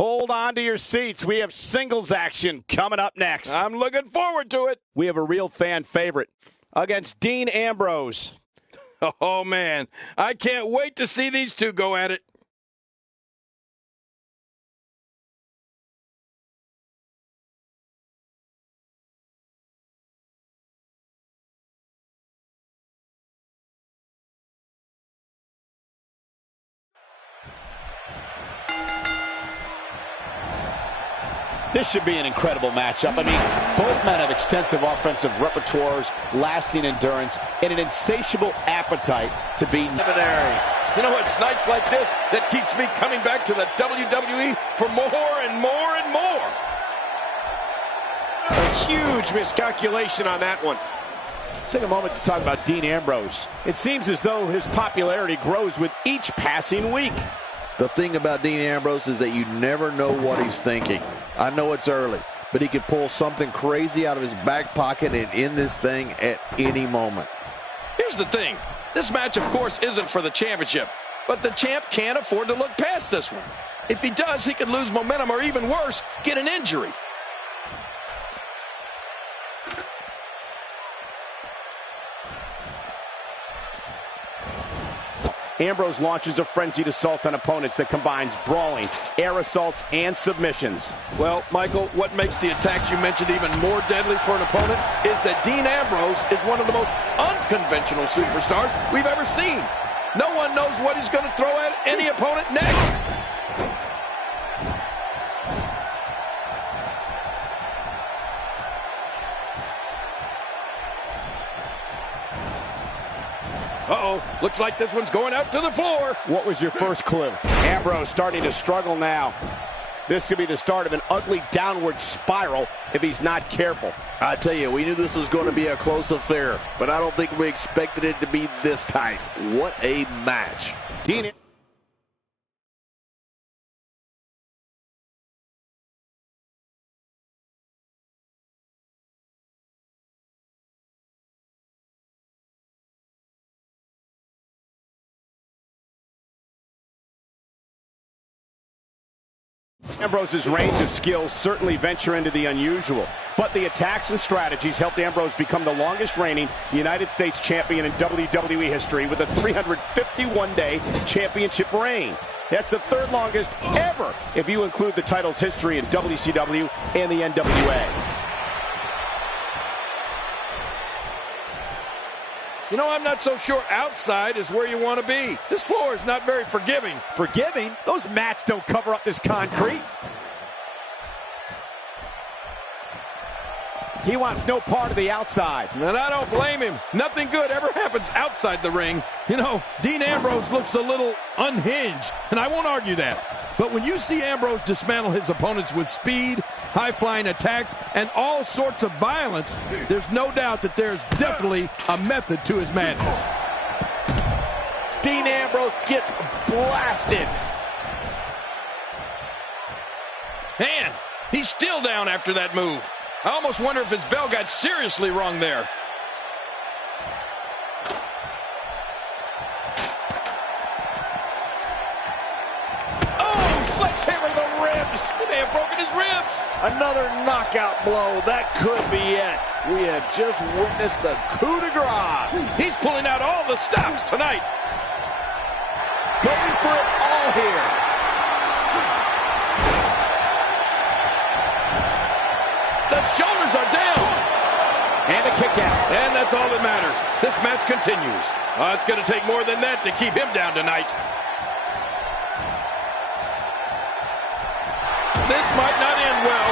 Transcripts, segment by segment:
Hold on to your seats. We have singles action coming up next. I'm looking forward to it. We have a real fan favorite against Dean Ambrose. Oh, man. I can't wait to see these two go at it. This should be an incredible matchup. I mean, both men have extensive offensive repertoires, lasting endurance, and an insatiable appetite to be luminaries. You know, it's nights like this that keeps me coming back to the WWE for more and more and more. A huge miscalculation on that one. Let's take a moment to talk about Dean Ambrose. It seems as though his popularity grows with each passing week. The thing about Dean Ambrose is that you never know what he's thinking. I know it's early, but he could pull something crazy out of his back pocket and end this thing at any moment. Here's the thing. This match, of course, isn't for the championship, but the champ can't afford to look past this one. If he does, he could lose momentum or, even worse, get an injury. Ambrose launches a frenzied assault on opponents that combines brawling, air assaults, and submissions. Well, Michael, what makes the attacks you mentioned even more deadly for an opponent is that Dean Ambrose is one of the most unconventional superstars we've ever seen. No one knows what he's going to throw at any opponent next. Uh-oh, looks like this one's going out to the floor. What was your first clue? Ambrose starting to struggle now. This could be the start of an ugly downward spiral if he's not careful. I tell you, we knew this was going to be a close affair, but I don't think we expected it to be this tight. What a match. Dean Ambrose's range of skills certainly venture into the unusual, but the attacks and strategies helped Ambrose become the longest reigning United States champion in WWE history with a 351-day championship reign. That's the third longest ever if you include the title's history in WCW and the NWA. You know, I'm not so sure outside is where you want to be. This floor is not very forgiving. Forgiving? Those mats don't cover up this concrete. He wants no part of the outside. And I don't blame him. Nothing good ever happens outside the ring. You know, Dean Ambrose looks a little unhinged, and I won't argue that. But when you see Ambrose dismantle his opponents with speed, high-flying attacks, and all sorts of violence, there's no doubt that there's definitely a method to his madness. Dean Ambrose gets blasted. Man, he's still down after that move. I almost wonder if his bell got seriously wrong there. Sledgehammer to the ribs. He may have broken his ribs. Another knockout blow. That could be it. We have just witnessed the coup de grace. He's pulling out all the stops tonight. Going for it all here. The shoulders are down. And a kick out. And that's all that matters. This match continues. It's going to take more than that to keep him down tonight. This might not end well.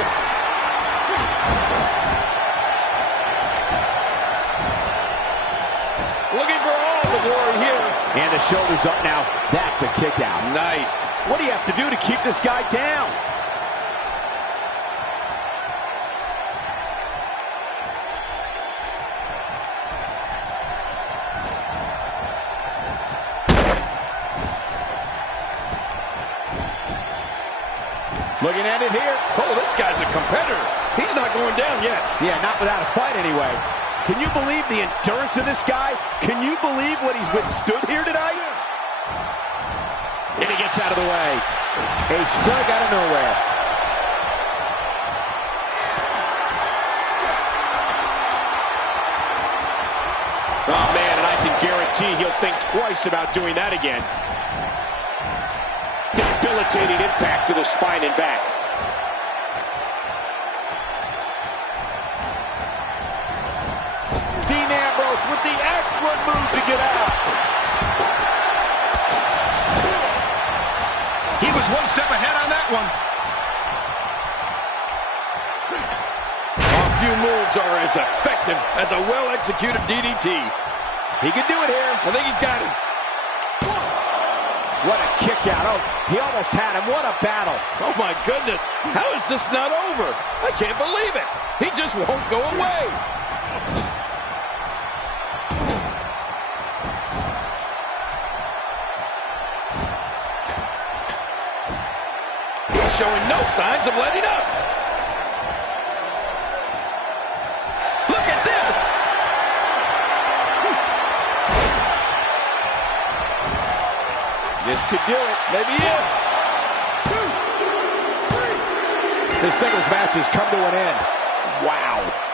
Looking for all the glory here. And the shoulders up now. That's a kick out. Nice. What do you have to do to keep this guy down? Looking at it here. Oh, this guy's a competitor. He's not going down yet. Yeah, not without a fight anyway. Can you believe the endurance of this guy? Can you believe what he's withstood here tonight? And he gets gets out of the way. A strike out of nowhere. Oh, man, and I can guarantee he'll think twice about doing that again. Debilitating impact to the spine and back. Dean Ambrose with the excellent move to get out. He was one step ahead on that one. A few moves are as effective as a well-executed DDT. He can do it here. I think he's got him. What a kick out. Oh, he almost had him. What a battle. Oh, my goodness. How is this not over? I can't believe it. He just won't go away. He's showing no signs of letting up. Look at this. This could do it. Maybe he is. 2, 3. This singles match has come to an end. Wow.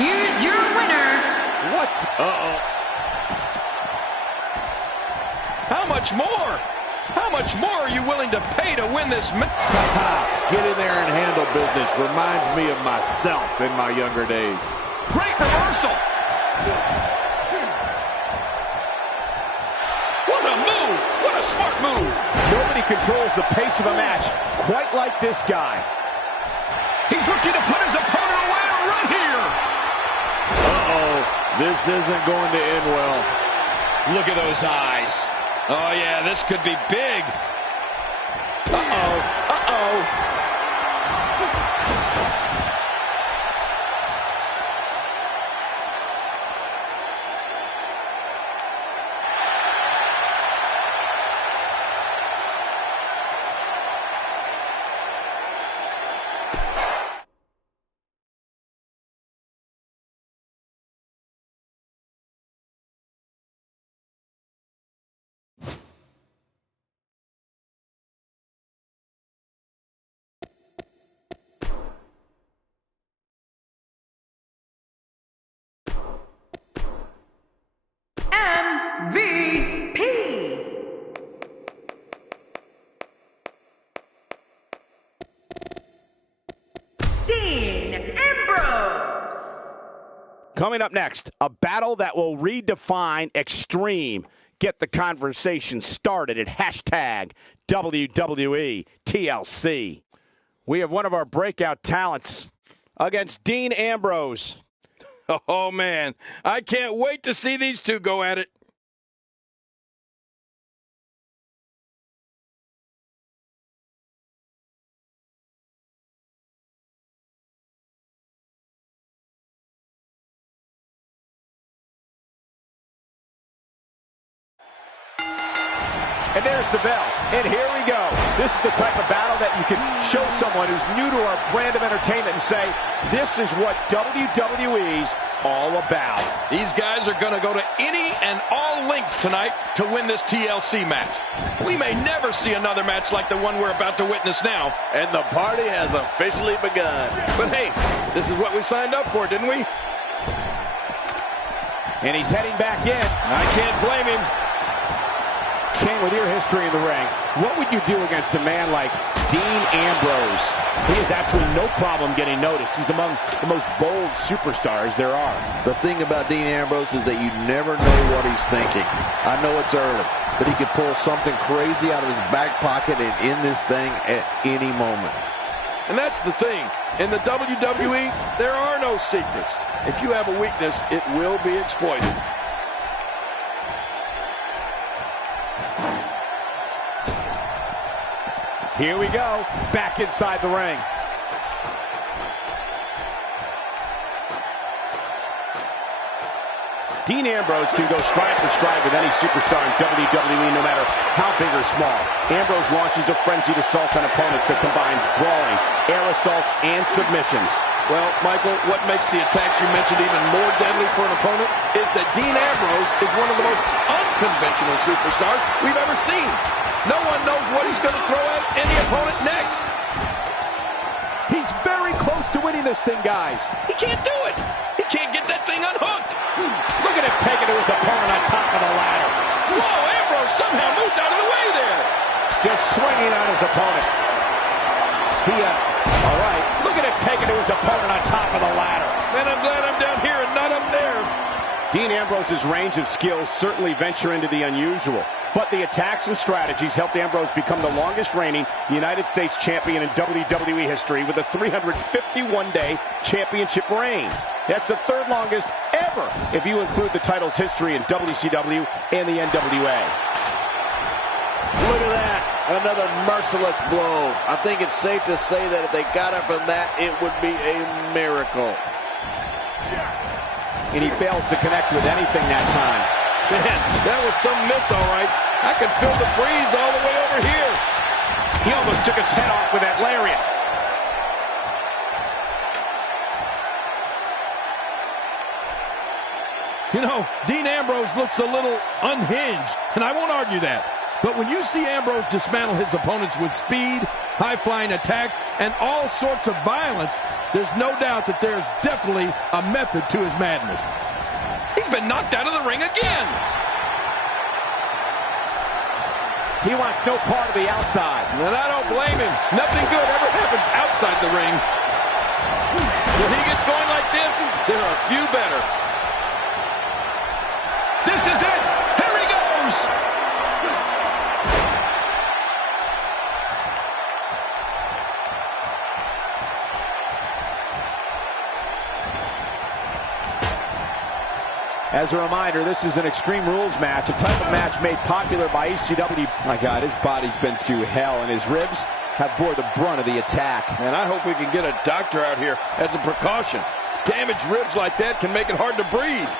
Here's your winner. What's... Uh-oh. How much more? How much more are you willing to pay to win this match? Get in there and handle business. Reminds me of myself in my younger days. Great reversal. What a move. What a smart move. Nobody controls the pace of a match quite like this guy. He's looking to put his opponent away right here. Uh-oh. This isn't going to end well. Look at those eyes. Oh, yeah, this could be big. Uh-oh. Uh-oh. MVP. Dean Ambrose. Coming up next, a battle that will redefine extreme. Get the conversation started at hashtag WWE TLC. We have one of our breakout talents against Dean Ambrose. Oh, man. I can't wait to see these two go at it. And there's the bell. And here we go. This is the type of battle that you can show someone who's new to our brand of entertainment and say, this is what WWE's all about. These guys are going to go to any and all lengths tonight to win this TLC match. We may never see another match like the one we're about to witness now. And the party has officially begun. But hey, this is what we signed up for, didn't we? And he's heading back in. I can't blame him. King, with your history in the ring, what would you do against a man like Dean Ambrose? He has absolutely no problem getting noticed. He's among the most bold superstars there are. The thing about Dean Ambrose is that you never know what he's thinking. I know it's early, but he could pull something crazy out of his back pocket and end this thing at any moment. And that's the thing. In the WWE, there are no secrets. If you have a weakness, it will be exploited. Here we go, back inside the ring. Dean Ambrose can go stride for stride with any superstar in WWE, no matter how big or small. Ambrose launches a frenzied assault on opponents that combines brawling, air assaults, and submissions. Well, Michael, what makes the attacks you mentioned even more deadly for an opponent is that Dean Ambrose is one of the most unconventional superstars we've ever seen. No one knows what he's going to throw at any opponent next. He's very close to winning this thing, guys. He can't do it. He can't get that thing unhooked. Look at him taking to his opponent on top of the ladder. Whoa, Ambrose somehow moved out of the way there. Just swinging on his opponent. All right. Look at him taking to his opponent on top of the ladder. Man, I'm glad I'm down here and not up there. Dean Ambrose's range of skills certainly venture into the unusual, but the attacks and strategies helped Ambrose become the longest reigning United States champion in WWE history with a 351-day championship reign. That's the third longest ever if you include the title's history in WCW and the NWA. Look at that. Another merciless blow. I think it's safe to say that if they got it from that, it would be a miracle. And he fails to connect with anything that time. Man, that was some miss, all right. I can feel the breeze all the way over here. He almost took his head off with that lariat. You know, Dean Ambrose looks a little unhinged, and I won't argue that. But when you see Ambrose dismantle his opponents with speed, high-flying attacks, and all sorts of violence, there's no doubt that there's definitely a method to his madness. He's been knocked out of the ring again. He wants no part of the outside. And I don't blame him. Nothing good ever happens outside the ring. When he gets going like this, there are a few better. This is it. Here he goes. As a reminder, this is an Extreme Rules match, a type of match made popular by ECW. My God, his body's been through hell, and his ribs have bore the brunt of the attack. And I hope we can get a doctor out here as a precaution. Damaged ribs like that can make it hard to breathe.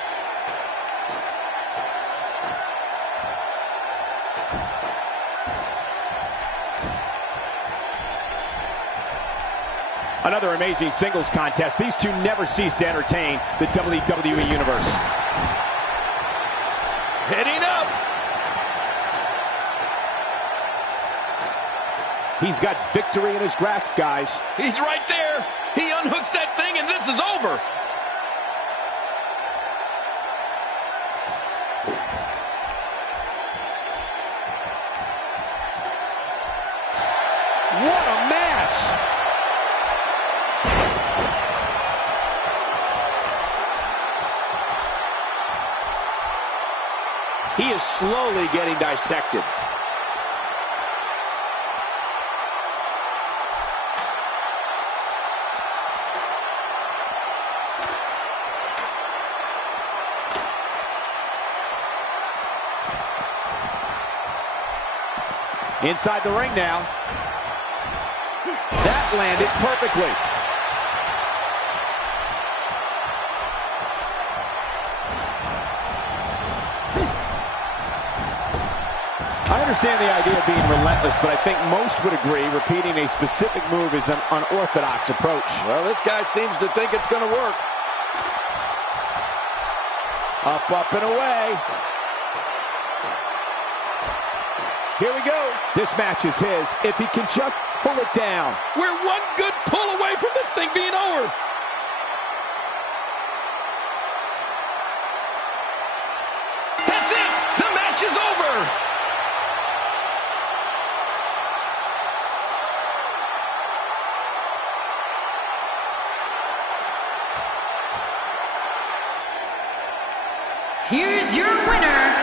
Another amazing singles contest. These two never cease to entertain the WWE Universe. Heading up. He's got victory in his grasp, guys. He's right there. He unhooks that thing and this is over. What a match! He is slowly getting dissected. Inside the ring now. That landed perfectly. I understand the idea of being relentless, but I think most would agree repeating a specific move is an unorthodox approach. Well, this guy seems to think it's going to work. Up, and away. Here we go. This match is his if he can just pull it down. We're one good pull away from this thing being over. That's it. The match is over. Here's your winner,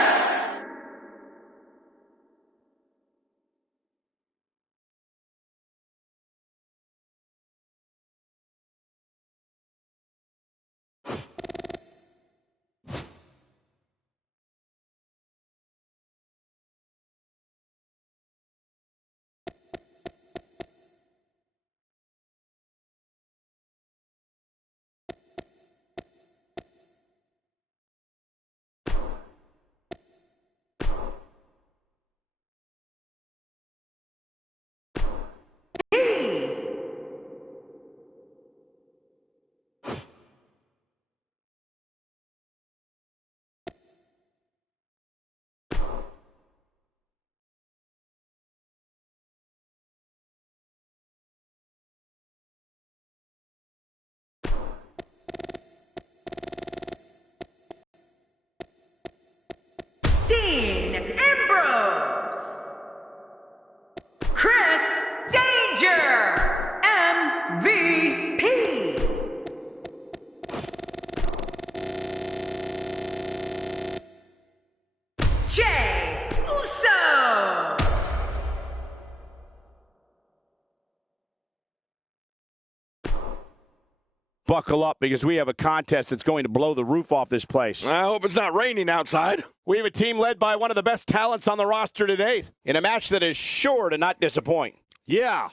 buckle up because we have a contest that's going to blow the roof off this place. I hope it's not raining outside. We have a team led by one of the best talents on the roster to date in a match that is sure to not disappoint. Yeah.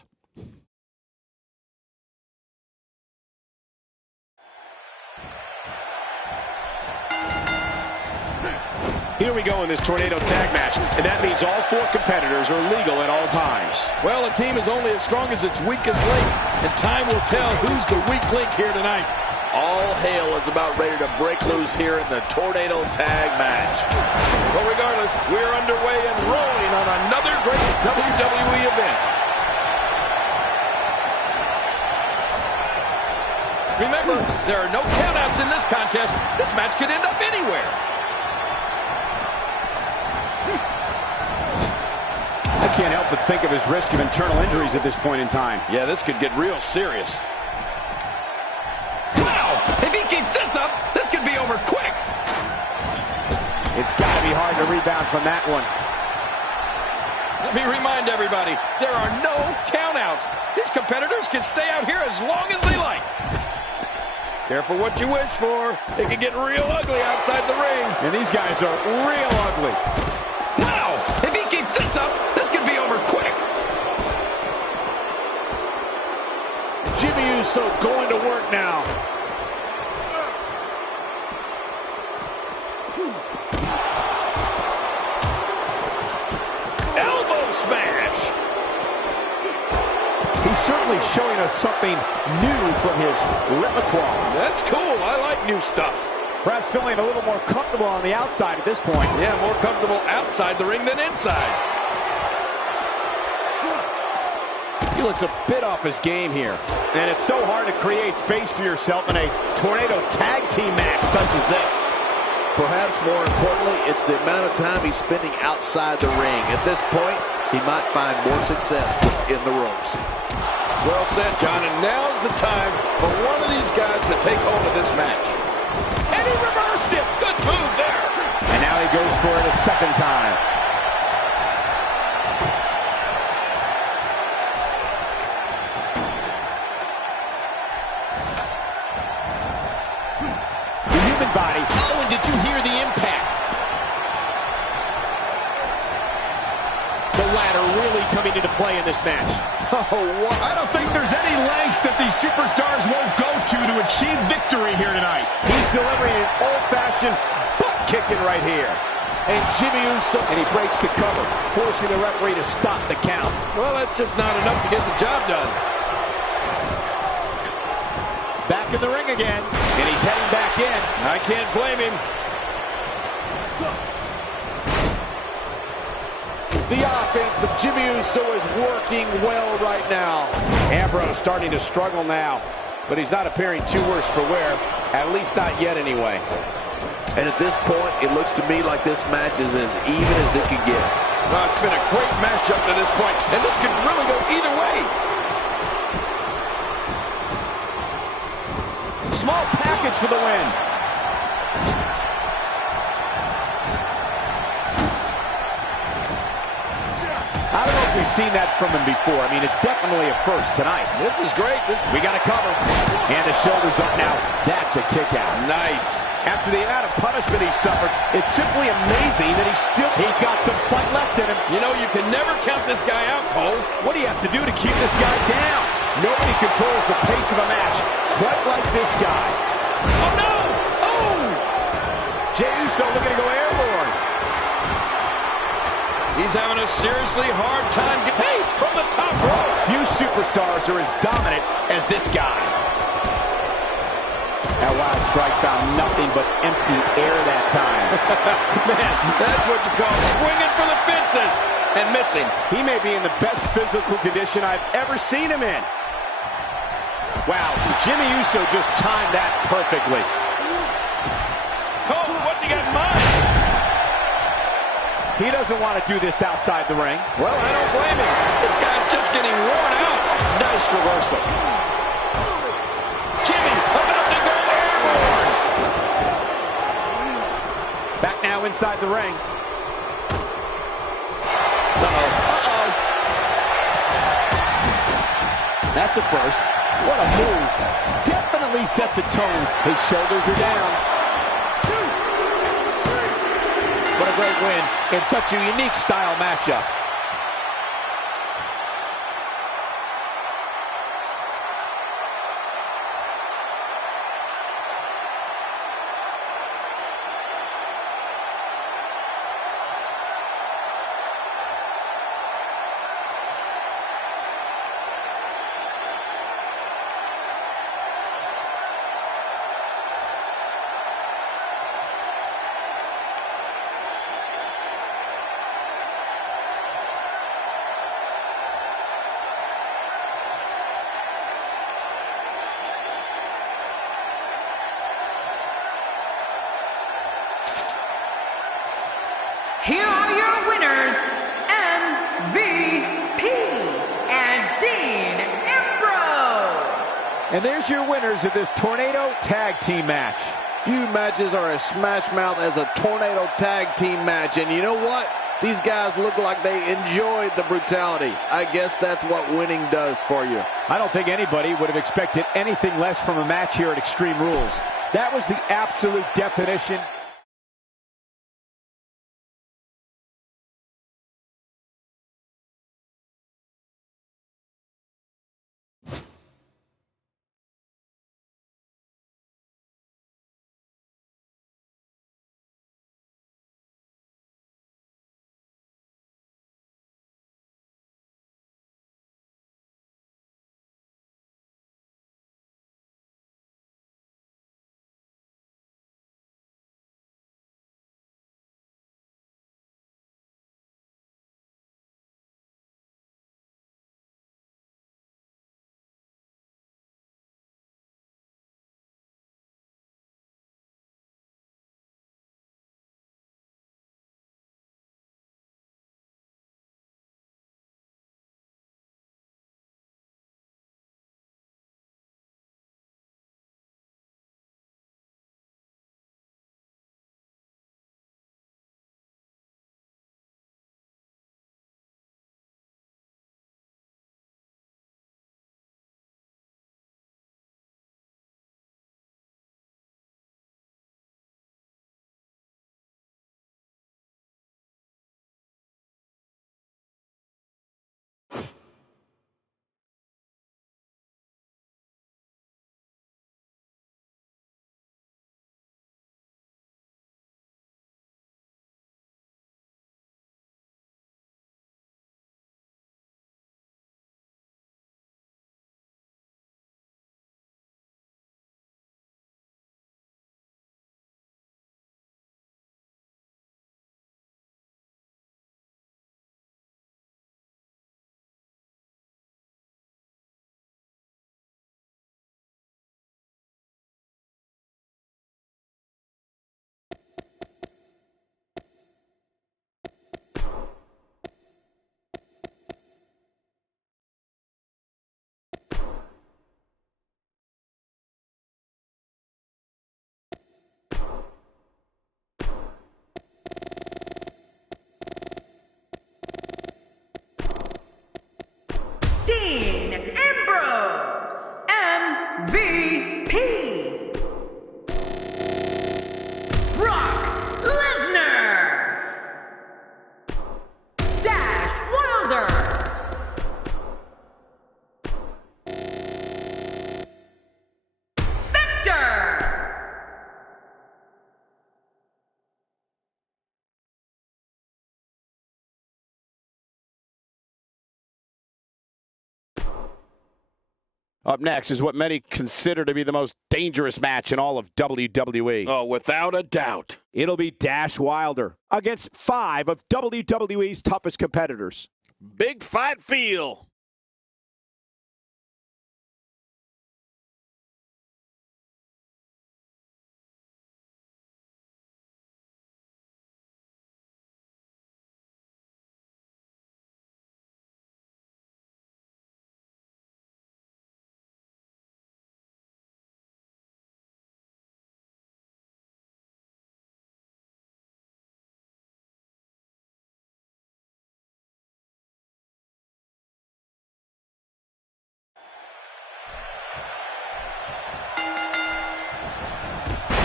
Here we go in this tornado tag match, and that means all 4 competitors are legal at all times. Well, a team is only as strong as its weakest link, and time will tell who's the weak link here tonight. All hail is about ready to break loose here in the tornado tag match. But regardless, we're underway and rolling on another great WWE event. Remember, there are no countouts in this contest. This match could end up anywhere. I can't help but think of his risk of internal injuries at this point in time. Yeah, this could get real serious. Wow! If he keeps this up, this could be over quick. It's got to be hard to rebound from that one. Let me remind everybody, there are no countouts. These competitors can stay out here as long as they like. Careful what you wish for. It can get real ugly outside the ring. And these guys are real ugly. Wow! If he keeps this up, this could be over quick. Jimmy Uso going to work now. Elbow smash. He's certainly showing us something new from his repertoire. That's cool. I like new stuff. Perhaps feeling a little more comfortable on the outside at this point. Yeah, more comfortable outside the ring than inside. He looks a bit off his game here. And it's so hard to create space for yourself in a tornado tag team match such as this. Perhaps more importantly, it's the amount of time he's spending outside the ring. At this point, he might find more success within the ropes. Well said, John, and now's the time for one of these guys to take hold of this match. And he reversed it. Good move there. And now he goes for it a second time. The human body. Oh, and did you hear the impact? The ladder really coming into play in this match. Oh, what? I don't think there's any lengths that these superstars won't go to achieve victory here tonight. He's delivering an old-fashioned butt kicking right here. And Jimmy Uso, and he breaks the cover, forcing the referee to stop the count. Well, that's just not enough to get the job done. Back in the ring again, and he's heading back in. I can't blame him. The offense of Jimmy Uso is working well right now. Ambrose starting to struggle now, but he's not appearing too worse for wear, at least not yet anyway. And at this point, it looks to me like this match is as even as it can get. Well, it's been a great match up to this point, and this could really go either way. Small package for the win. I don't know if we've seen that from him before. I mean, it's definitely a first tonight. This is great. We got a cover. And the shoulder's up now. That's a kick out. Nice. After the amount of punishment he suffered, it's simply amazing that he's got some fight left in him. You know, you can never count this guy out, Cole. What do you have to do to keep this guy down? Nobody controls the pace of a match quite like this guy. Oh, no! Oh! Jey Uso looking to go airborne. He's having a seriously hard time. Hey, from the top rope. Few superstars are as dominant as this guy. That wild strike found nothing but empty air that time. Man, that's what you call swinging for the fences and missing. He may be in the best physical condition I've ever seen him in. Wow, Jimmy Uso just timed that perfectly. Cole, what's he got in mind? He doesn't want to do this outside the ring. Well, I don't blame him. This guy's just getting worn out. Nice reversal. Jimmy about to go airborne. Back now inside the ring. Uh-oh. Uh-oh. That's a first. What a move. Definitely definitely sets a tone. His shoulders are down. What a great win in such a unique style matchup. Here are your winners, MVP and Dean Ambrose. And there's your winners of this Tornado Tag Team match. Few matches are as smash mouth as a Tornado Tag Team match. And you know what? These guys look like they enjoyed the brutality. I guess that's what winning does for you. I don't think anybody would have expected anything less from a match here at Extreme Rules. That was the absolute definition. Dean Ambrose, MVP. Brock Lesnar. Dash Wilder. Victor. Up next is what many consider to be the most dangerous match in all of WWE. Oh, without a doubt. It'll be Dash Wilder against 5 of WWE's toughest competitors. Big fight feel.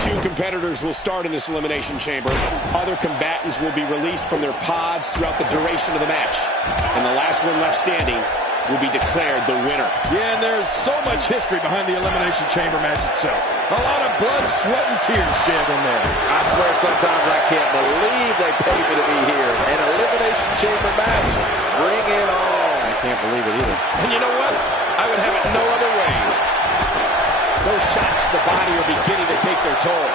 2 competitors will start in this elimination chamber. Other combatants will be released from their pods throughout the duration of the match. And the last one left standing will be declared the winner. Yeah, and there's so much history behind the Elimination Chamber match itself. A lot of blood, sweat, and tears shed in there. I swear sometimes I can't believe they paid me to be here. An Elimination Chamber match. Bring it on. I can't believe it either. And you know what? I would have it no other way. Those shots to the body are beginning to take their toll.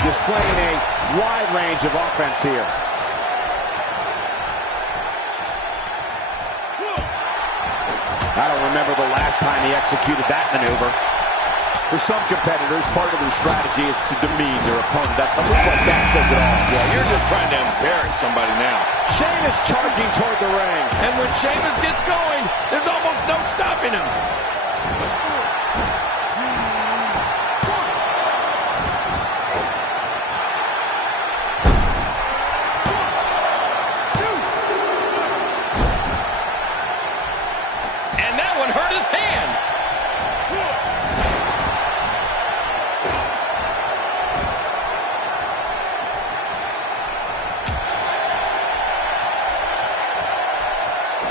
Displaying a wide range of offense here. I don't remember the last time he executed that maneuver. For some competitors, part of their strategy is to demean their opponent. A move like that says it all. Yeah, you're just trying to embarrass somebody now. Sheamus charging toward the ring. And when Sheamus gets going, there's almost no stopping him. And that one hurt his hand.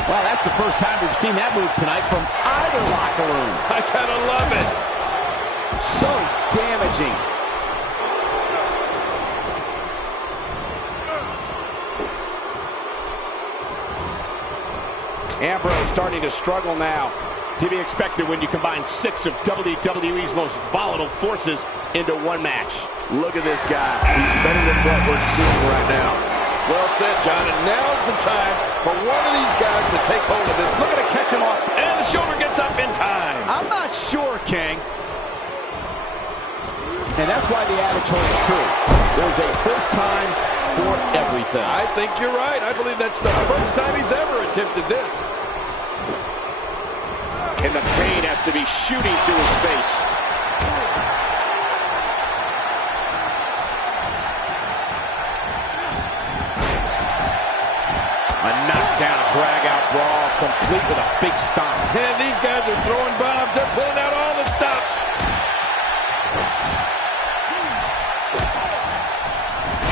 Well, that's the first time we've seen that move tonight from either locker room. I gotta love it. So damaging. Ambrose starting to struggle now. To be expected when you combine 6 of WWE's most volatile forces into one match. Look at this guy. He's better than what we're seeing right now. Well said, John, and now's the time for one of these guys to take hold of this. Look at it catch him off. And the shoulder gets up in time. I'm not sure, King. And that's why the adage holds true. There's a first time for everything. I think you're right. I believe that's the first time he's ever attempted this. And the pain has to be shooting through his face. A knockdown, drag-out brawl, complete with a big stomp. And these guys are throwing bombs. They're pulling out all the stops.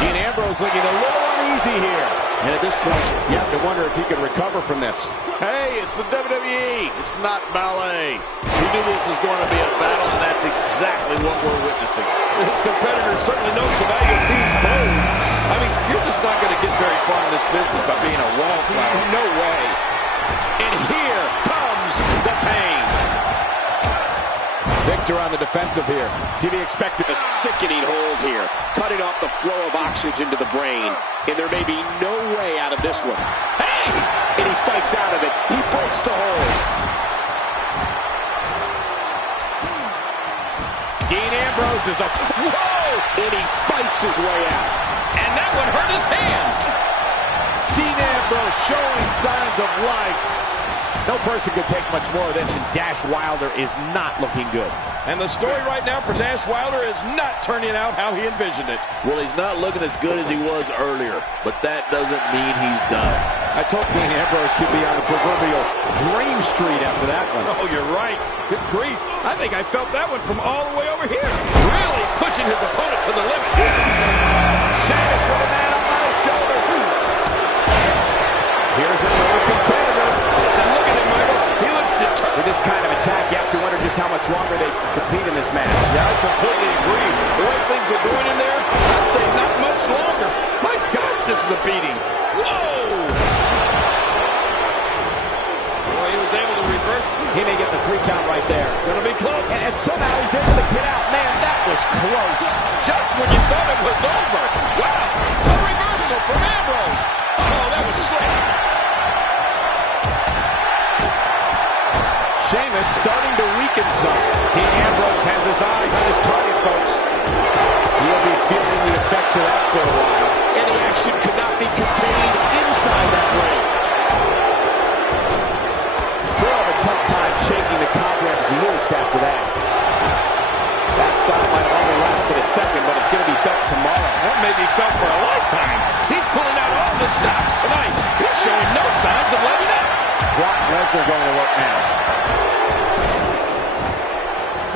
Dean Ambrose looking a little uneasy here. And at this point, you have to wonder if he can recover from this. Hey, it's the WWE. It's not ballet. We knew this was going to be a battle, and that's exactly what we're witnessing. His competitor certainly knows the value of being bold. I mean, you're just not going to get very far in this business by being a wallflower. No way. And here comes the pain. Victor on the defensive here. To be expected. A sickening hold here, cutting off the flow of oxygen to the brain. And there may be no way out of this one. Hey! And he fights out of it. He breaks the hold. Dean Ambrose is a... Whoa! And he fights his way out. And that one hurt his hand. Dean Ambrose showing signs of life. No person could take much more of this, and Dash Wilder is not looking good. And the story right now for Dash Wilder is not turning out how he envisioned it. Well, he's not looking as good as he was earlier, but that doesn't mean he's done. I told Dean Ambrose could be on the proverbial dream street after that one. Oh, you're right. Good grief. I think I felt that one from all the way over here. Really pushing his opponent to the limit. Sheamus with a man up on his shoulders. Here's another competitor. And look at him, Michael. He looks determined. With this kind of attack, you have to wonder just how much longer they compete in this match. Yeah, I completely agree. The way things are going in there, I'd say not much longer. My gosh, this is a beating. Whoa! Well, he was able to reverse. He may get the 3 count right there. Gonna be close. And somehow he's able to get out. Man, that was close. Just when you thought it was over. Wow! A reversal from Ambrose. Oh, that was slick. Sheamus starting to weaken some. Dean Ambrose has his eyes on his target, folks. He'll be feeling the effects of that for a while. Any action could not be contained inside that ring. He'll have a tough time shaking the cobwebs loose after that. That stop might have only lasted a second, but it's going to be felt tomorrow. That may be felt for a lifetime. He's pulling out all the stops tonight. Brock Lesnar going to work now?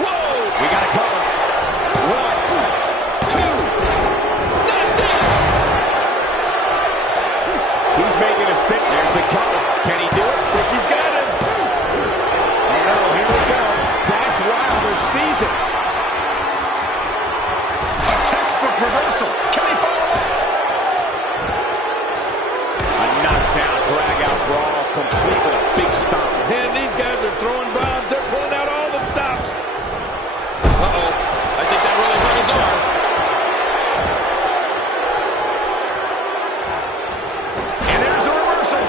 Whoa! We got to cover. 1, 2. Not this! He's making a stick. There's the cover. Can he do it? I think he's got him. Oh, no. Here we go. Dash Wilder sees it. A textbook reversal. Can he follow up? A knockdown, drag-out brawl, complete with a big stomp. And these guys are throwing bombs. They're pulling out all the stops. Uh-oh. I think that really hurt his arm. And there's the reversal.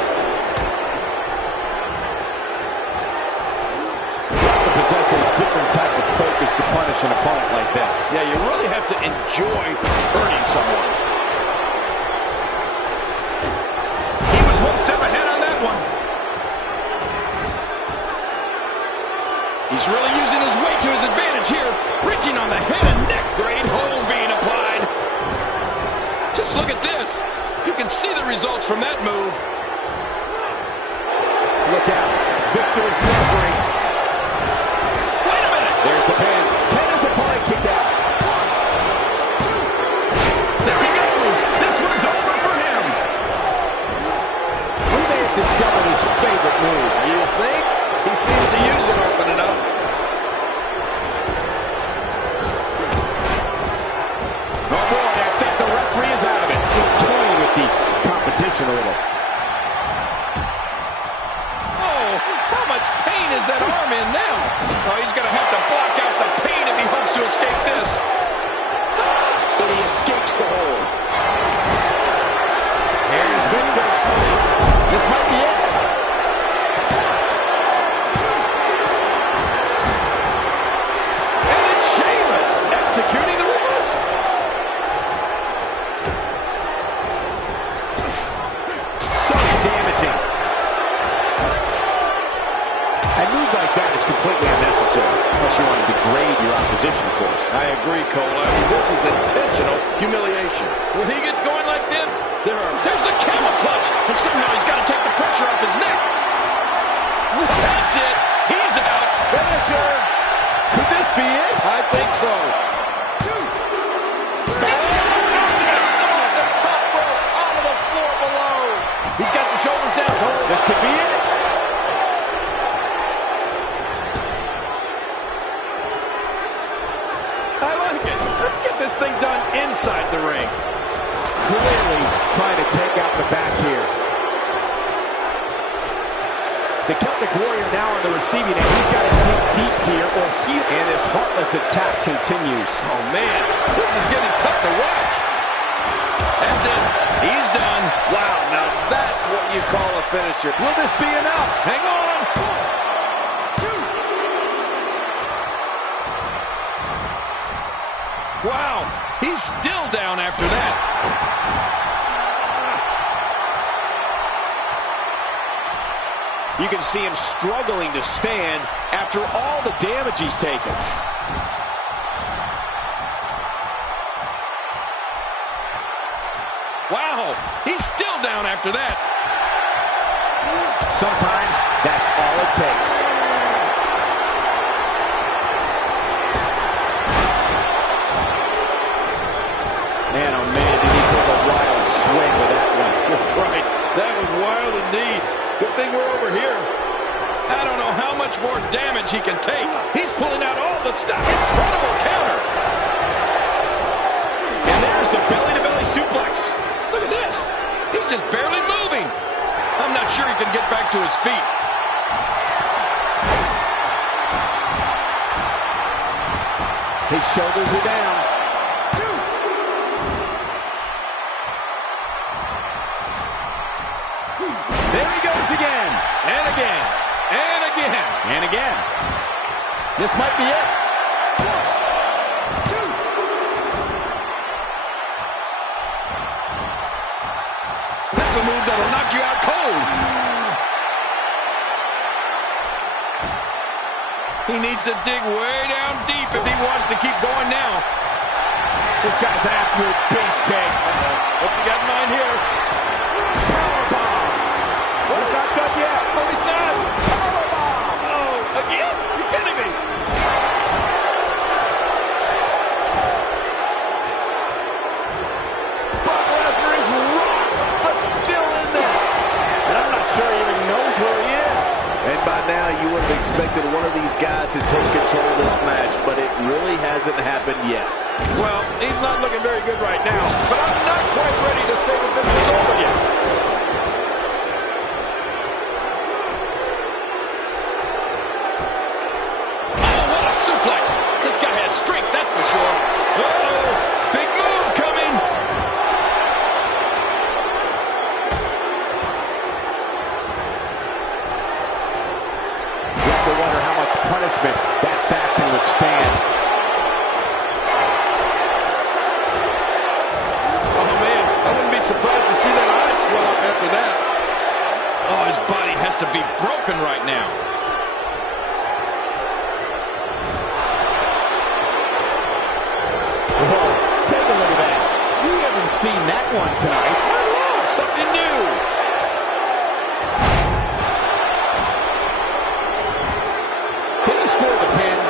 Possess a different type of focus to punish an opponent like this. Yeah, you really have to enjoy hurting someone. He was one step ahead on that one. He's really using his weight to his advantage here. Reaching on the head and neck. Great hold being applied. Just look at this. You can see the results from that move. Look out. Victor is measuring. Wait a minute. There's the pin. Can his opponent kick out? There he goes. This one's over for him. We may have discovered his favorite move. You think? He seems to use it often enough. Oh boy, I think the referee is out of it. Just toying with the competition a little. Oh, how much pain is that arm in now? Oh, he's going to have to block out the pain if he hopes to escape this. And he escapes the hold. Here's Victor. This might be it. And it's Sheamus executing the reversal. So damaging. A move like that is completely unnecessary, unless you want to degrade your opposition, of course. I agree, Cole. I mean, this is intentional humiliation. When he gets going like this, there's the camel clutch, and somehow he's got to take the pressure off his neck. That's it. He's out. Finisher. Could this be it? I think so. He's got the shoulders down. This could be it. I like it. Let's get this thing done inside the ring. Clearly trying to take out the back here. The Celtic Warrior now on the receiving end. He's got to dig deep here or heal. And his heartless attack continues. Oh, man. This is getting tough to watch. That's it. He's done. Wow, now that's what you call a finisher. Will this be enough? Hang on. 1, 2. Wow. He's still down after that. You can see him struggling to stand after all the damage he's taken. Wow. He's still down after that. Sometimes that's all it takes. Man, oh man, did he take a wild swing with that one. You're right. That was wild indeed. Good thing we're over here. I don't know how much more damage he can take. He's pulling out all the stuff. Incredible counter. And there's the belly-to-belly suplex. Look at this. He's just barely moving. I'm not sure he can get back to his feet. His shoulders are down. There he goes again. And again. And again. And again. This might be it. 1, 2. That's a move that'll knock you out cold. He needs to dig way down deep if he wants to keep going now. This guy's an absolute beast cake. What's he got in mind here? Powerbomb. Well, he's not done yet. Oh, he's not. expected one of these guys to take control of this match, but it really hasn't happened yet. Well, he's not looking very good right now, but I'm not quite ready to say that this one's over yet. Oh, what a suplex. This guy has strength, that's for sure. Uh-oh, big move coming. You have to wonder how much punishment that back can withstand. Surprised to see that eye swell up after that. Oh, his body has to be broken right now. Whoa, take a look at that. We haven't seen that one tonight. I love something new. Can he score the pin?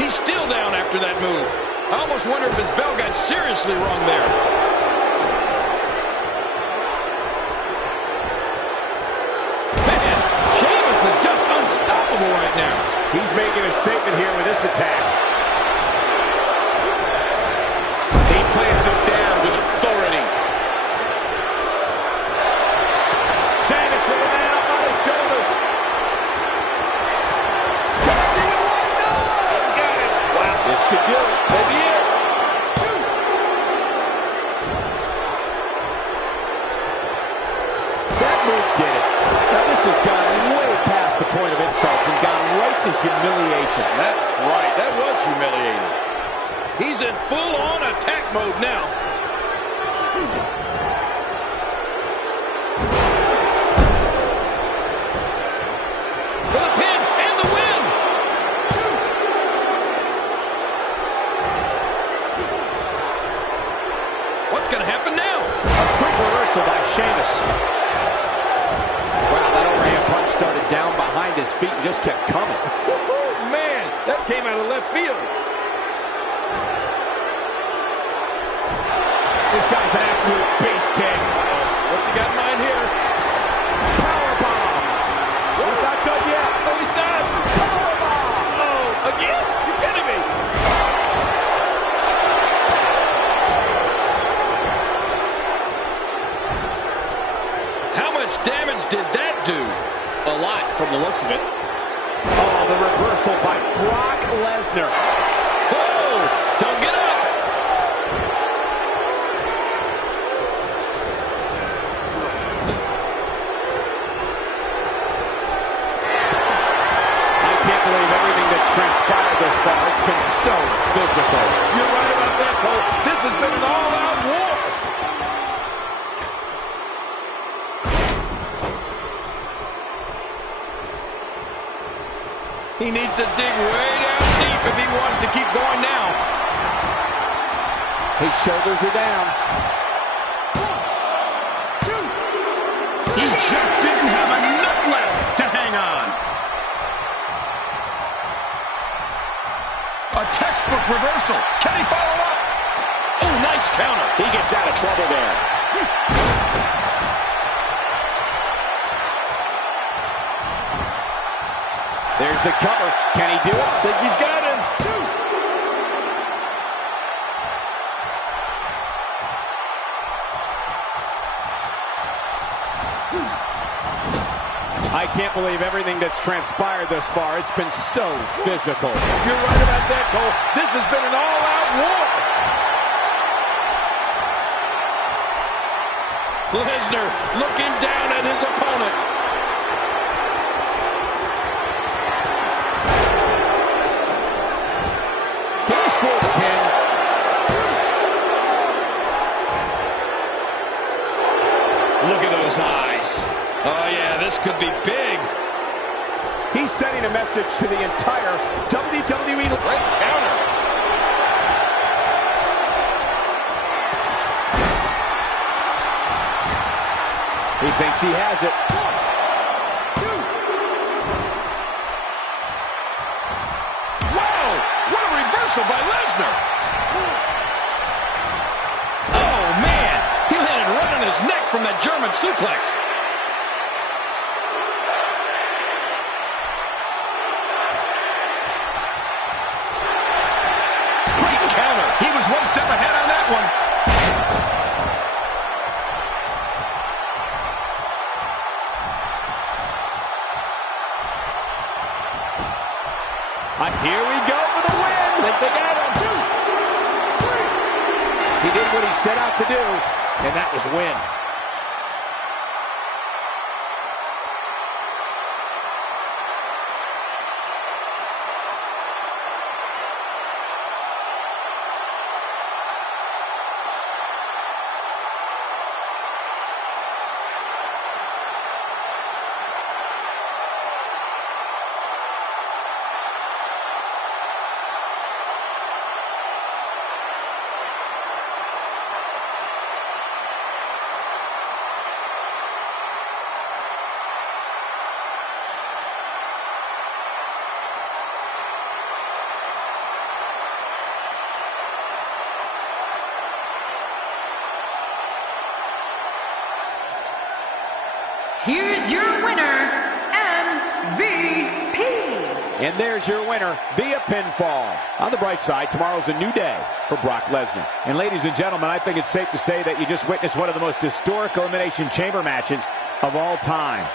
He's still down after that move. I almost wonder if his bell got seriously wrong there. Man, Sheamus is just unstoppable right now. He's making a statement here with this attack. He plants him down with authority. Sheamus with a man up on his shoulders. This could do it. Maybe it. That move did it. Now this has gone way past the point of insults and gone right to humiliation. That's right. That was humiliating. He's in full-on attack mode now. For the pin and the win. What's going to happen now? A quick reversal by Sheamus. Wow, that overhand punch started down behind his feet and just kept coming. Oh, man, that came out of left field. This guy's an absolute beast king. What's he got in mind here? Powerbomb. He's not done yet. Oh, he's not. Powerbomb. Oh, again? You're kidding me. How much damage did that do? A lot from the looks of it. Oh, the reversal by Brock Lesnar. Whoa! Don't get up! I can't believe everything that's transpired thus far. It's been so physical. You're right about that, Cole. This has been an all-out war. He needs to dig way down deep if he wants to keep going now. His shoulders are down. He just didn't have enough left to hang on. A textbook reversal. Can he follow up? Oh, nice counter. He gets out of trouble there. There's the cover. Can he do it? I think he's got him. I can't believe everything that's transpired thus far. It's been so physical. You're right about that, Cole. This has been an all-out war. Lesnar looking down at his opponent. Can he score the pin? Look at those eyes. Oh, yeah, this could be big. He's sending a message to the entire WWE. Great counter. He thinks he has it. 1, 2. Wow, what a reversal by Lesnar. Oh, man, he landed right on his neck from that German suplex. Great counter. He was one step ahead on that one. Here we go for the win. They got him. 2, 3. He did what he set out to do, And that was win. Here's your winner, MVP. and there's your winner via pinfall. On the bright side, tomorrow's a new day for Brock Lesnar. And ladies and gentlemen, I think it's safe to say that you just witnessed one of the most historic Elimination Chamber matches of all time.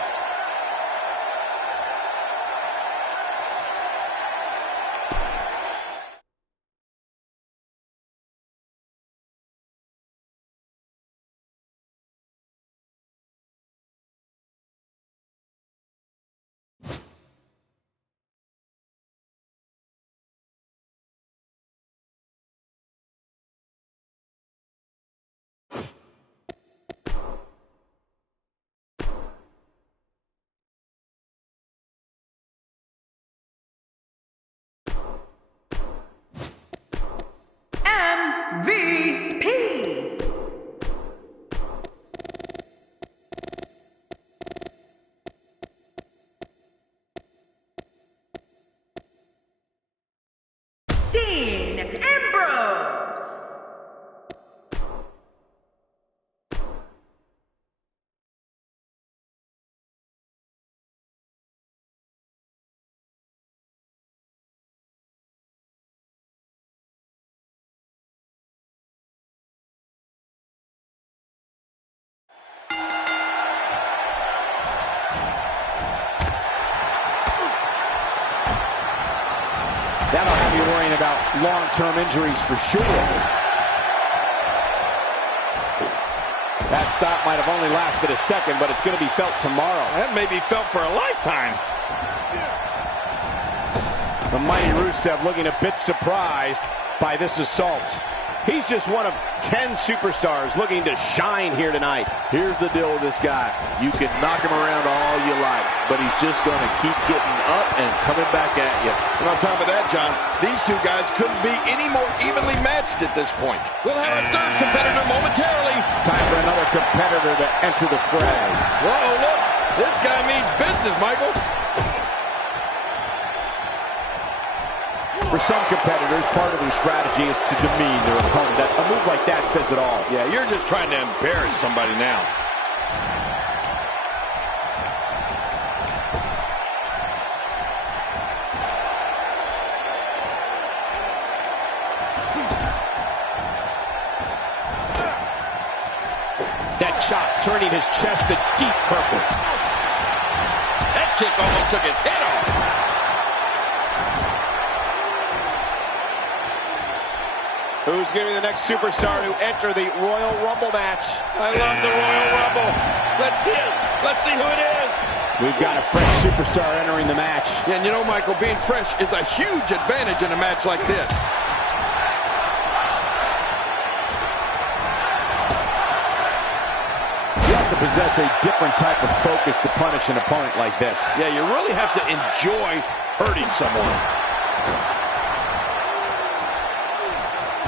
MVP. Dean Ambrose. That'll have you worrying about long-term injuries for sure. That stop might have only lasted a second, but it's going to be felt tomorrow. That may be felt for a lifetime. The mighty Rusev looking a bit surprised by this assault. He's just one of 10 superstars looking to shine here tonight. Here's the deal with this guy. You can knock him around all you like, but he's just going to keep getting up and coming back at you. And on top of that, John, these two guys couldn't be any more evenly matched at this point. We'll have a third competitor momentarily. It's time for another competitor to enter the fray. Whoa, look. This guy means business, Michael. For some competitors, part of their strategy is to demean their opponent. A move like that says it all. Yeah, you're just trying to embarrass somebody now. That chop turning his chest to deep purple. That kick almost took his head off. Who's going to be the next superstar to enter the Royal Rumble match? I love the Royal Rumble. Let's hit. Let's see who it is. We've got a fresh superstar entering the match. Yeah, and you know, Michael, being fresh is a huge advantage in a match like this. You have to possess a different type of focus to punish an opponent like this. Yeah, you really have to enjoy hurting someone.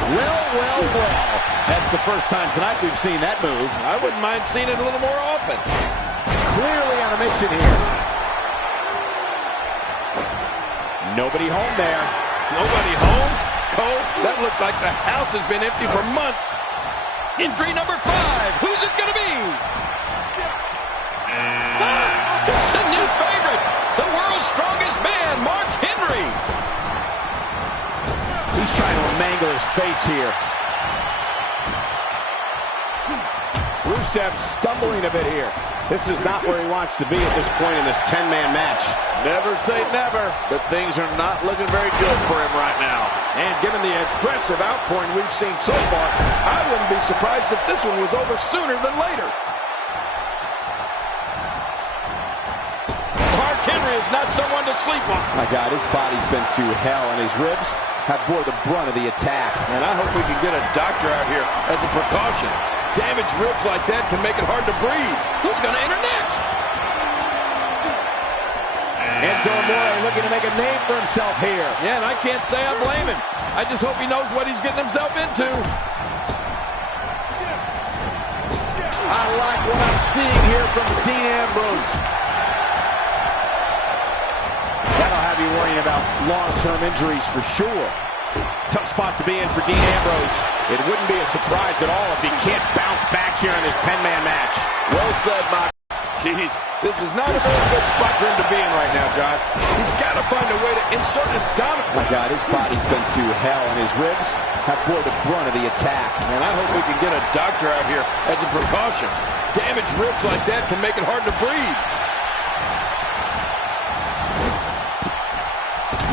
Well. That's the first time tonight we've seen that move. I wouldn't mind seeing it a little more often. Clearly on a mission here. Nobody home there. Nobody home? Cole, that looked like the house has been empty for months. Entry number 5. Who's it going to be? It's a new favorite. The world's strongest man, Mark Henry. He's trying to mangle his face here. Rusev stumbling a bit here. This is not where he wants to be at this point in this 10-man match. Never say never, but things are not looking very good for him right now. And given the aggressive outpouring we've seen so far, I wouldn't be surprised if this one was over sooner than later. Mark Henry is not someone to sleep on. My God, his body's been through hell, and his ribs have bore the brunt of the attack. And I hope we can get a doctor out here as a precaution. Damaged ribs like that can make it hard to breathe. Who's going to enter next? Enzo Amore looking to make a name for himself here. Yeah, and I can't say I blame him. I just hope he knows what he's getting himself into. I like what I'm seeing here from Dean Ambrose. That'll have you worrying about long-term injuries for sure. Tough spot to be in for Dean Ambrose. It wouldn't be a surprise at all if he can't bounce back here in this 10-man match. Well said, Mike. Jeez, this is not a very good spot for him to be in right now, John. He's got to find a way to insert his dominant. My God, his body's been through hell, and his ribs have bore the brunt of the attack. And I hope we can get a doctor out here as a precaution. Damaged ribs like that can make it hard to breathe.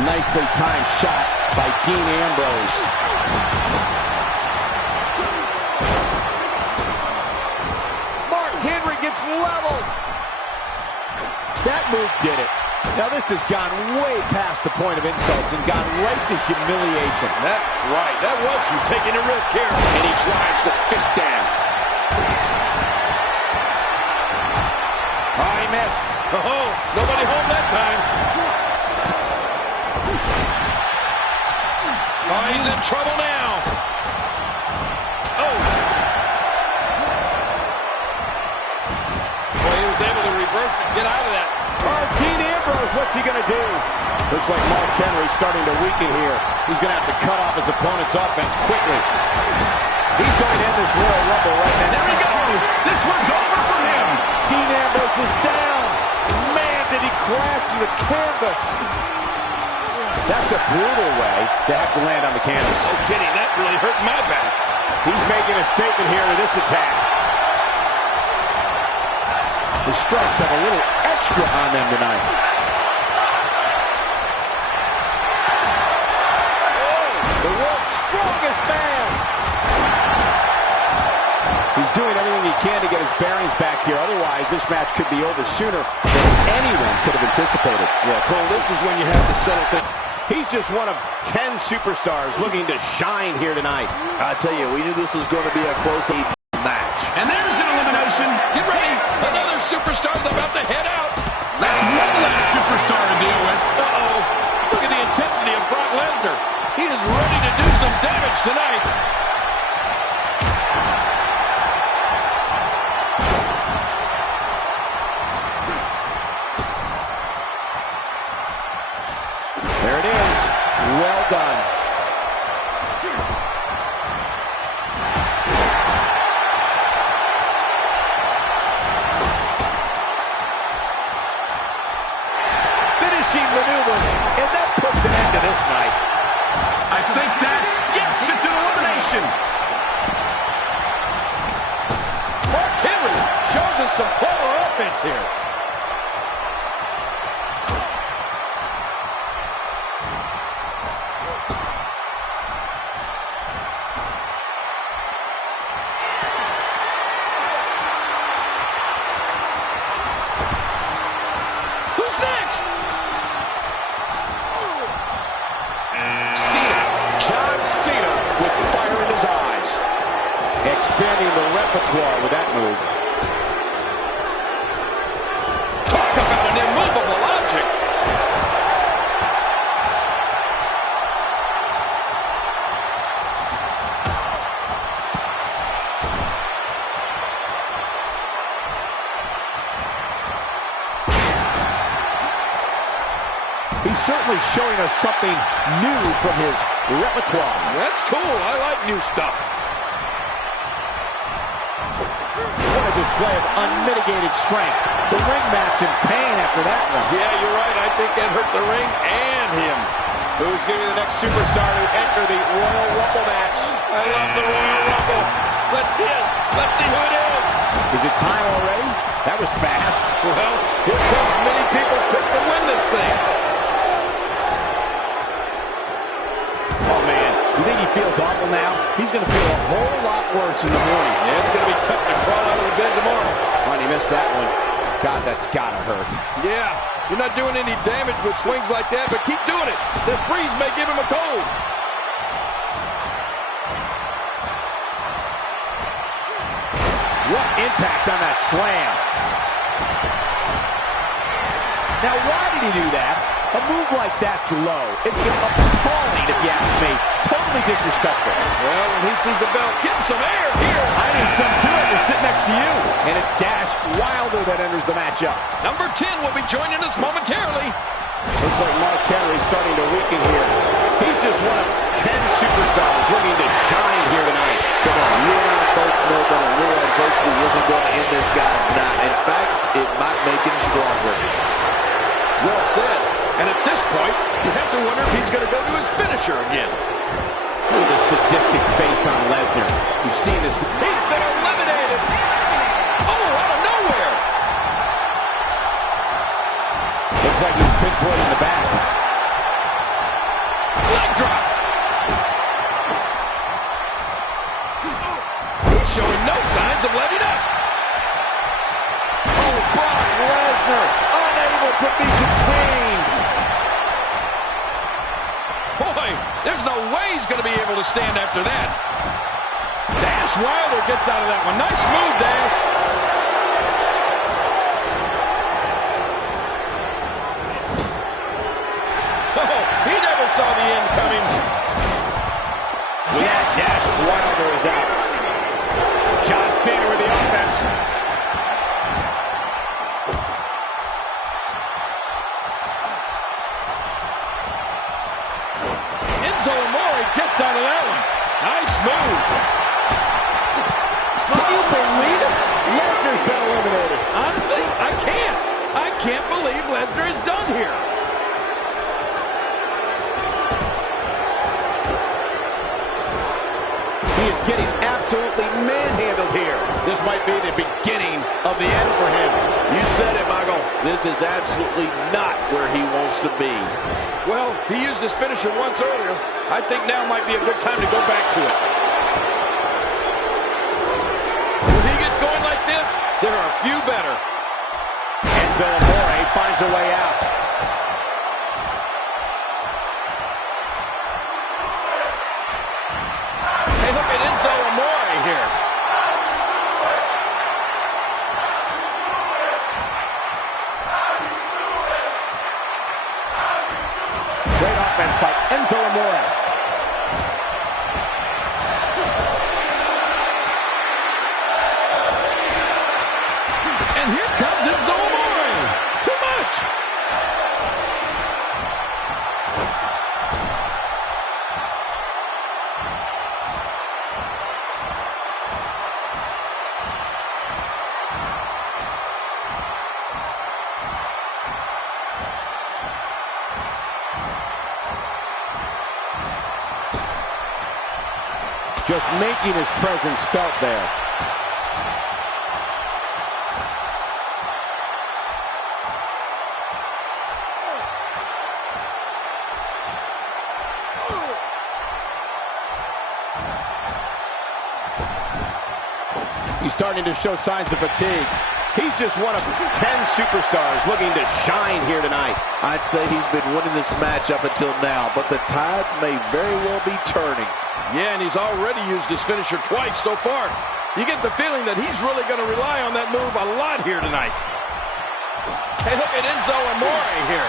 Nicely timed shot by Dean Ambrose. Mark Henry gets leveled. That move did it. Now this has gone way past the point of insults and gone right to humiliation. That's right. That was you taking a risk here. And he drives the fist down. Oh, he missed. Oh, nobody home that time. Oh, he's in trouble now. Oh. Boy, he was able to reverse it, get out of that. Oh, Dean Ambrose, what's he going to do? Looks like Mark Henry's starting to weaken here. He's going to have to cut off his opponent's offense quickly. He's going to end this Royal Rumble right now. There he goes. This one's over for him. Dean Ambrose is down. Man, did he crash to the canvas. That's a brutal way to have to land on the canvas. No kidding, that really hurt my back. He's making a statement here with this attack. The strikes have a little extra on them tonight. The world's strongest man. He's doing everything he can to get his bearings back here. Otherwise, this match could be over sooner than anyone could have anticipated. Yeah, Cole, this is when you have to settle things. He's just one of 10 superstars looking to shine here tonight. I tell you, we knew this was going to be a close match. And there's an elimination. Get ready. Another superstar's about to head out. That's one less superstar to deal with. Uh-oh. Look at the intensity of Brock Lesnar. He is ready to do some damage tonight. There it is. Well done. Finishing maneuver, and that puts an end to this night. I think that's... Yes, it's an elimination. Mark Henry shows us some clever offense here. Expanding the repertoire with that move. Talk about an immovable object. He's certainly showing us something new from his repertoire. That's cool. I like new stuff. display of unmitigated strength. The ring mat's in pain after that one. Yeah, you're right. I think that hurt the ring and him. Who's going to be the next superstar to enter the Royal Rumble match? I love the Royal Rumble. Let's hit. Let's see who it is. Is it time already? That was fast. Well, here comes many people's pick to win this thing. Oh, man. You think he feels awful now? He's going to feel a whole lot worse in the morning. Yeah, it's going to be tough to crawl out of the bed tomorrow. Oh, and he missed that one. God, that's got to hurt. Yeah, you're not doing any damage with swings like that, but keep doing it. The breeze may give him a cold. What impact on that slam. Now, why did he do that? A move like that's low. It's appalling, if you ask me. Totally disrespectful. Well, when he sees the belt, get him some air here. I need some too. I can sit next to you. And it's Dash Wilder that enters the matchup. Number 10 will be joining us momentarily. Looks like Mark Henry's starting to weaken here. He's just one of 10 superstars looking to shine here tonight. Come on, you and I both know that a little adversity isn't going to end this guy's night. In fact, it might make him stronger. Well said. And at this point, you have to wonder if he's going to go to his finisher again. Look at the sadistic face on Lesnar. You've seen this. He's been eliminated. Oh, out of nowhere. Looks like he's pinpointed in the back. Leg drop. He's showing no signs of letting up. Oh, Brock Lesnar, unable to be contained. Boy, there's no way he's going to be able to stand after that. Dash Wilder gets out of that one. Nice move, Dash. Oh, he never saw the end coming. Dash Wilder is out. John Cena with the offense. Enzo Amore gets out of that one. Nice move. Can you believe it? Lesnar's been eliminated. Honestly, I can't. I can't believe Lesnar is done here. He is getting absolutely manhandled here. This might be the beginning of the end for him. You said it, Michael. This is absolutely not where he wants to be. Well, he used his finisher once earlier. I think now might be a good time to go back to it. When he gets going like this, there are a few better. Enzo Amore finds a way out. Hey, look at Enzo Amore here. Great offense by Enzo Amore. And here comes Enzo Amore. Too much. Just making his presence felt there. He's starting to show signs of fatigue. He's just one of 10 superstars looking to shine here tonight. I'd say he's been winning this match up until now, but the tides may very well be turning. Yeah, and he's already used his finisher twice so far. You get the feeling that he's really going to rely on that move a lot here tonight. Hey, look at Enzo Amore here.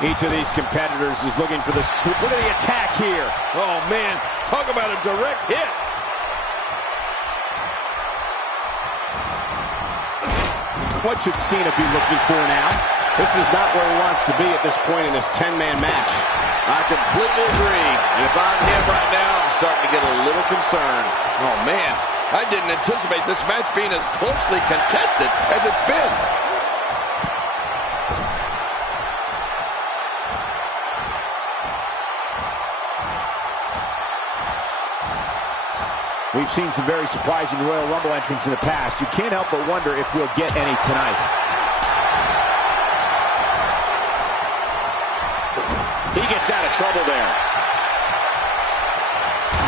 Each of these competitors is looking for the sweep. Look at the attack here. Oh, man. Talk about a direct hit. What should Cena be looking for now? This is not where he wants to be at this point in this 10-man match. I completely agree. And if I'm him right now, I'm starting to get a little concerned. Oh, man. I didn't anticipate this match being as closely contested as it's been. We've seen some very surprising Royal Rumble entrants in the past. You can't help but wonder if we'll get any tonight. He gets out of trouble there.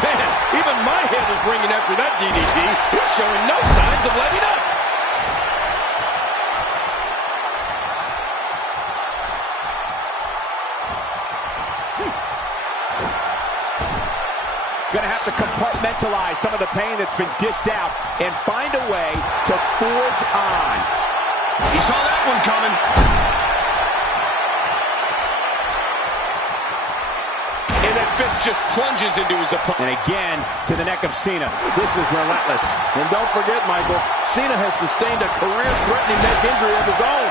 Man, even my head is ringing after that DDT. He's showing no signs of letting up. Going to have to compartmentalize some of the pain that's been dished out and find a way to forge on. He saw that one coming. And that fist just plunges into his opponent. And again, to the neck of Cena. This is relentless. And don't forget, Michael, Cena has sustained a career-threatening neck injury of his own.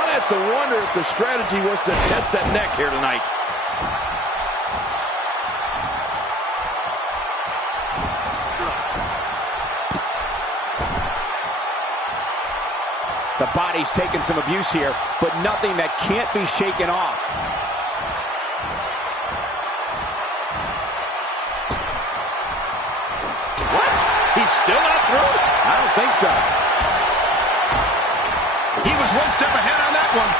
One has to wonder if the strategy was to test that neck here tonight. The body's taken some abuse here, but nothing that can't be shaken off. What? He's still not through? I don't think so. He was one step ahead on that one.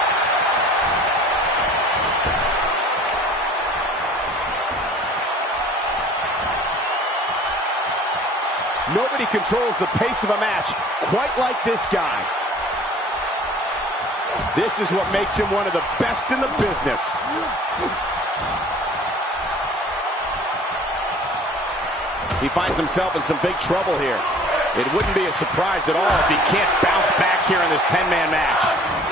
Nobody controls the pace of a match quite like this guy. This is what makes him one of the best in the business. He finds himself in some big trouble here. It wouldn't be a surprise at all if he can't bounce back here in this 10-man match.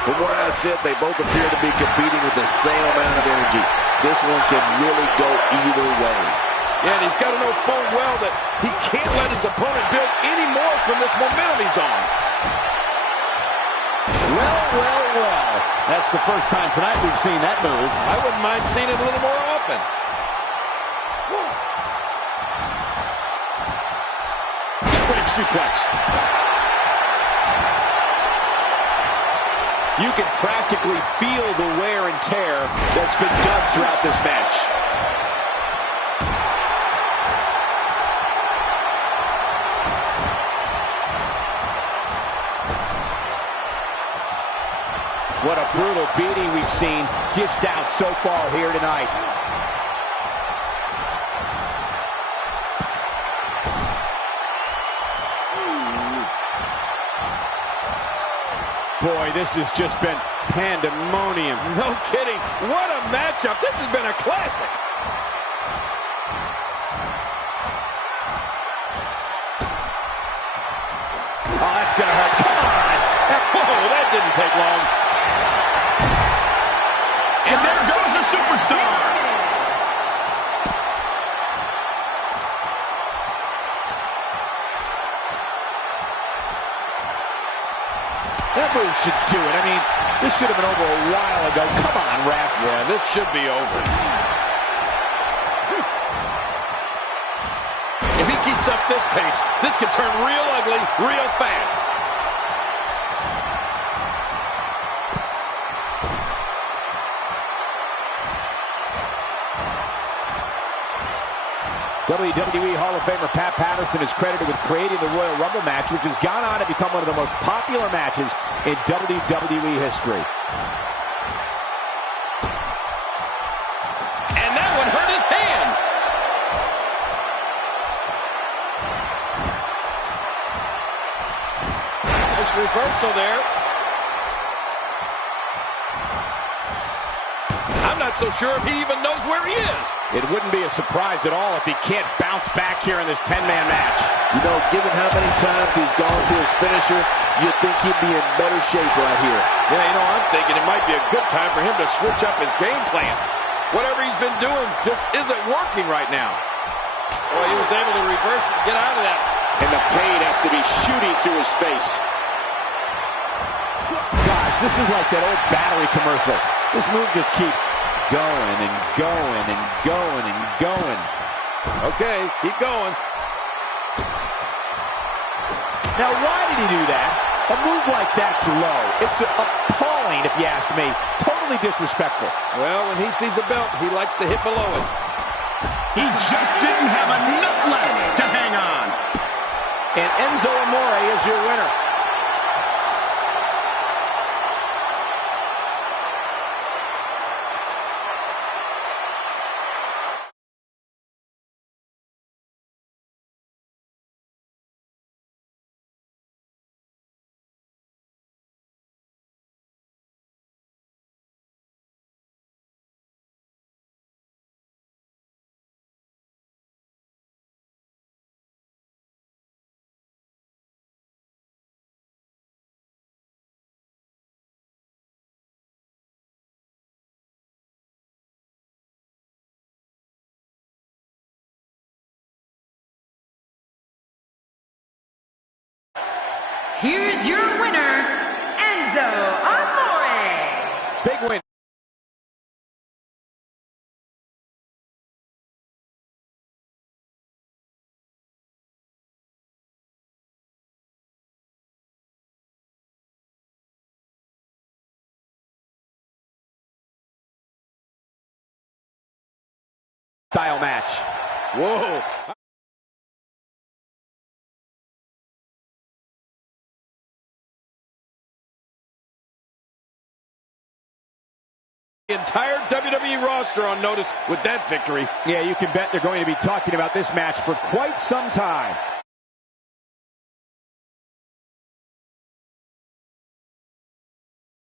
From where I sit, they both appear to be competing with the same amount of energy. This one can really go either way. Yeah, and he's got to know full well that he can't let his opponent build any more from this momentum he's on. Well. That's the first time tonight we've seen that move. I wouldn't mind seeing it a little more often. Big suplex. You can practically feel the wear and tear that's been done throughout this match. What a brutal beating we've seen dished out so far here tonight. Boy, this has just been pandemonium. No kidding. What a matchup. This has been a classic. Oh, that's going to hurt. Come on. Whoa, that didn't take long. And there goes the superstar. That move should do it. I mean, this should have been over a while ago. Come on, ref. Yeah, this should be over. If he keeps up this pace, this could turn real ugly real fast. WWE Hall of Famer Pat Patterson is credited with creating the Royal Rumble match, which has gone on to become one of the most popular matches in WWE history. And that one hurt his hand. Nice reversal there. I'm not so sure if he even knows where he is. It wouldn't be a surprise at all if he can't bounce back here in this 10-man match. You know, given how many times he's gone to his finisher, you'd think he'd be in better shape right here. Yeah, you know, I'm thinking it might be a good time for him to switch up his game plan. Whatever he's been doing just isn't working right now. Well, he was able to reverse it and get out of that. And the pain has to be shooting through his face. Gosh, gosh, this is like that old battery commercial. This move just keeps going and going and going and going. Okay, keep going. Now, why did he do that? A move like that's low. It's appalling, if you ask me. Totally disrespectful. Well, when he sees the belt, he likes to hit below it. He just didn't have enough left to hang on. And Enzo Amore is your winner. Here's your winner, Enzo Amore. Big win. Style match. Whoa. The entire WWE roster on notice with that victory. Yeah, you can bet they're going to be talking about this match for quite some time.